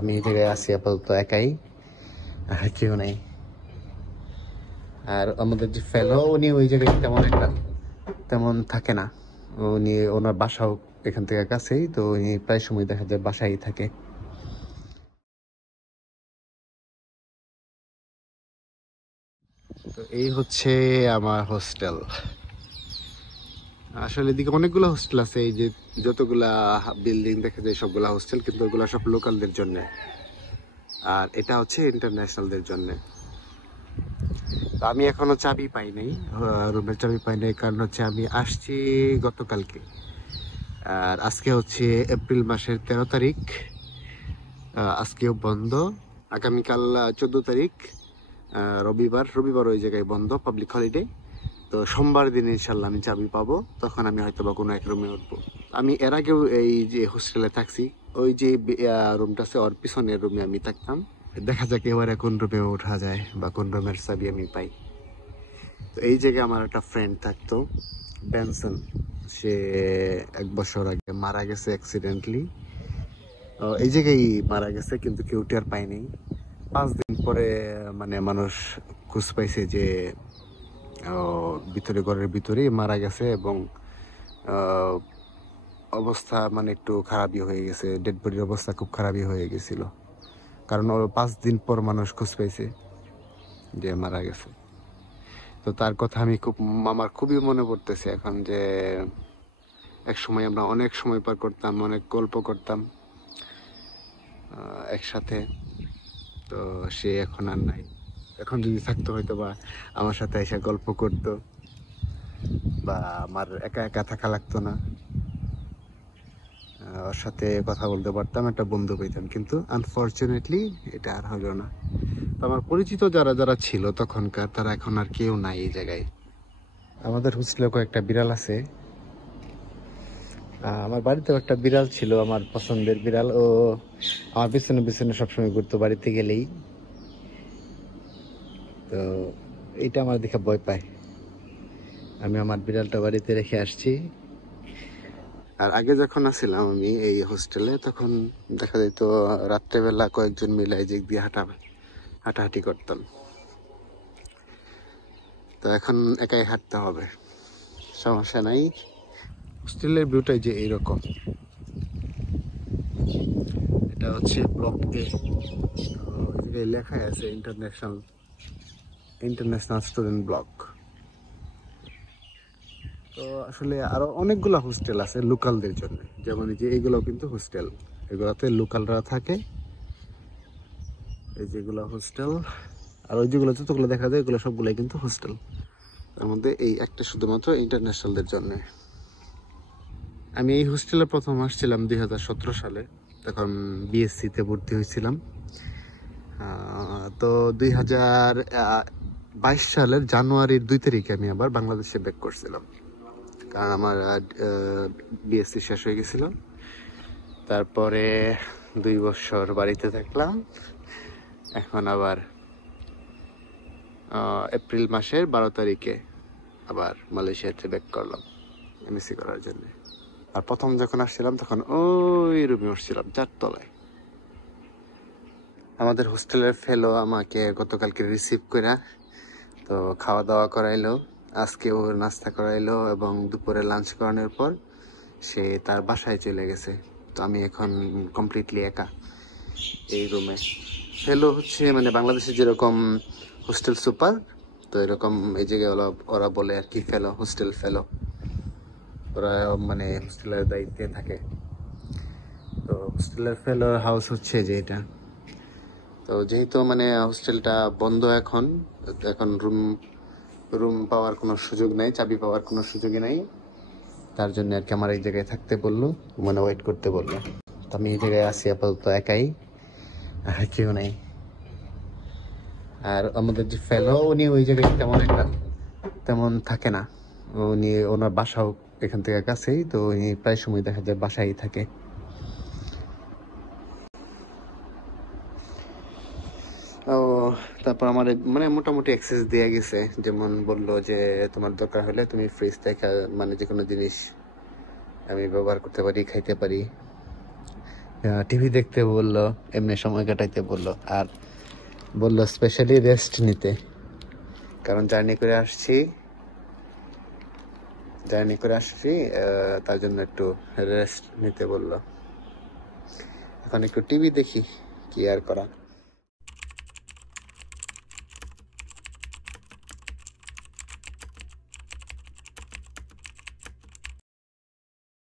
আমি এই জায়গায় আছি আপাতত একাই, কেউ নেই। আর আমাদের যে ফেলো উনি ওই জায়গায় তেমন থাকে না। উনি ওনার বাসাও এখান থেকে কাছেই, তো উনি প্রায় সময় দেখা যায় বাসায় থাকে। তো এই হচ্ছে আমার হোস্টেল। আসলে এদিকে অনেকগুলো হোস্টেল আছে, এই যে যতগুলা বিল্ডিং দেখা যায় সবগুলা হোস্টেল, কিন্তু ওগুলা সব লোকালদের জন্য, আর এটা হচ্ছে ইন্টারন্যাশনালদের জন্য। তো আমি এখনো চাবি পাই নাই, রুমের চাবি পাই নাই, কারণ হচ্ছে আমি আসছি গতকালকে, আর আজকে হচ্ছে এপ্রিল মাসের 13 তারিখ। আজকেও বন্ধ, আগামীকাল 14 তারিখ রবিবার ওই জায়গায় বন্ধ, পাবলিক হলিডে। তো সোমবার দিন ইনশাল্লাহ আমি চাবি পাবো, তখন আমি হয়তো বা কোনো এক রুমে উঠবো। আমি এর আগেও এই যে হোস্টেলে থাকছি, ওই যে রুমটা আছে ওর পিছনের রুমে আমি থাকতাম। দেখা যাক এবারে কোন রুমে ওঠা যায় বা কোন রুমের চাবি আমি পাই। তো এই জায়গায় আমার একটা ফ্রেন্ড থাকতো, বেনসন। সে 1 বছর আগে মারা গেছে অ্যাক্সিডেন্টলি। এই জায়গায় মারা গেছে, কিন্তু কেউ টের পায়নি। 5 দিন পরে মানে মানুষ খোঁজ পাইছে যে ঘরের ভিতরেই মারা গেছে, এবং অবস্থা মানে একটু খারাপই হয়ে গেছে। ডেড বডির অবস্থা খুব খারাপই হয়ে গেছিল, কারণ 5 দিন পর মানুষ খোঁজ পাইছে যে মারা গেছে। তো তার কথা আমার খুবই মনে পড়তেছে এখন, যে এক সময় আমরা অনেক সময় পার করতাম, অনেক গল্প করতাম একসাথে। তো সে এখন আর নাই। এখন যদি থাকতো হয়তো বা আমার সাথে এসে গল্প করতো, বা আমার একা একা থাকা লাগতো না, ওর সাথে কথা বলতে পারতাম, একটা বন্ধু পেতাম। কিন্তু আনফর্চুনেটলি এটা আর হলো না। তো আমার পরিচিত যারা ছিল তখনকার, তারা এখন আর কেউ নাই এই জায়গায়। আমাদের হোস্টেলে কয়েকটা বিড়াল আছে। আমার বাড়িতেও একটা বিড়াল ছিল, আমার পছন্দের বিড়াল। ও আমার পিছনে পিছনে সবসময় ঘুরতো বাড়িতে গেলেই। তো এইটা আমার দেখে ভয় পায়। আমি আমার বিড়ালটা বাড়িতে রেখে আসছি। আর আগে যখন আসছিলাম আমি এই হোস্টেলে, তখন দেখা যেত রাত্রেবেলা কয়েকজন মিলে এই দিক দিয়ে হাঁটাহাঁটি করতাম। তো এখন একাই হাঁটতে হবে, সমস্যা নাই। হোস্টেলের ভিউটাই যে এইরকম। এটা হচ্ছে ব্লক এ। তো লেখা আছে ইন্টারন্যাশনাল স্টুডেন্ট ব্লক। তো আসলে আরো অনেকগুলো হোস্টেল আছে লোকালদের জন্য, যেমন এই যে এগুলো কিন্তু হোস্টেল, এগুলোতে লোকালরা থাকে। এই যেগুলো হোস্টেল, আর ওই যেগুলো যতগুলো দেখা যায় এগুলো সবগুলাই কিন্তু হোস্টেল। তার মধ্যে এই একটা শুধুমাত্র ইন্টারন্যাশনালদের জন্য। আমি এই হোস্টেলে প্রথম আসছিলাম 2017 সালে, তখন বিএসসিতে ভর্তি হয়েছিলাম। তো 2022 সালের জানুয়ারির 2 তারিখে আমি আবার বাংলাদেশে ব্যাক করছিলাম, কারণ আমার বিএসসি শেষ হয়ে গেছিল। তারপরে 2 বছর বাড়িতে থাকলাম। এখন আবার এপ্রিল মাসের 12 তারিখে আবার মালয়েশিয়াতে ব্যাক করলাম এমএসসি করার জন্য। আর প্রথম যখন আসছিলাম তখন ওই রুমে উঠছিলাম 4 তলায়। আমাদের হোস্টেলের ফেলো আমাকে গতকালকে রিসিভ করে তো খাওয়া দাওয়া করাইলো, আজকে ওর নাস্তা করাইলো, এবং দুপুরে লাঞ্চ করানোর পর সে তার বাসায় চলে গেছে। তো আমি এখন কমপ্লিটলি একা এই রুমে। ফেলো হচ্ছে মানে বাংলাদেশে যেরকম হোস্টেল সুপার, তো এরকম এই জায়গায় ওরা বলে আর কি ফেলো, হোস্টেল ফেলো। ওরা মানে হোস্টেলের দায়িত্বে থাকে। তো হোস্টেলের ফেলো হাউস হচ্ছে যে এটা। তো যেহেতু মানে হোস্টেলটা বন্ধ এখন রুম পাওয়ার কোনো সুযোগ নেই, চাবি পাওয়ার কোনো সুযোগই নেই, তার জন্য আর কি আমার এই জায়গায় থাকতে বললো, মানে ওয়েট করতে বললো। তো আমি এই জায়গায় আছি আপাতত একাই, কেউ নেই। আর আমাদের যে ফেলো উনি ওই জায়গায় তেমন থাকে না। উনি ওনার বাসাও এখান থেকে কাছেই, তো উনি প্রায় সময় দেখা যায় বাসায় থাকে। তারপর আমার মানে মোটামুটি অ্যাক্সেস দেয়া গেছে, যেমন বললো যে তোমার দরকার হলে তুমি ফ্রিজ থেকে মানে যে কোনো জিনিস আমি ব্যবহার করতে পারি, খাইতে পারি। টিভি দেখতে বললো, এমনি সময় কাটাইতে বললো, আর বললো স্পেশালি রেস্ট নিতে, কারণ জার্নি করে আসছি তার জন্য একটু রেস্ট নিতে বললো। এখন একটু টিভি দেখি, কি আর করা।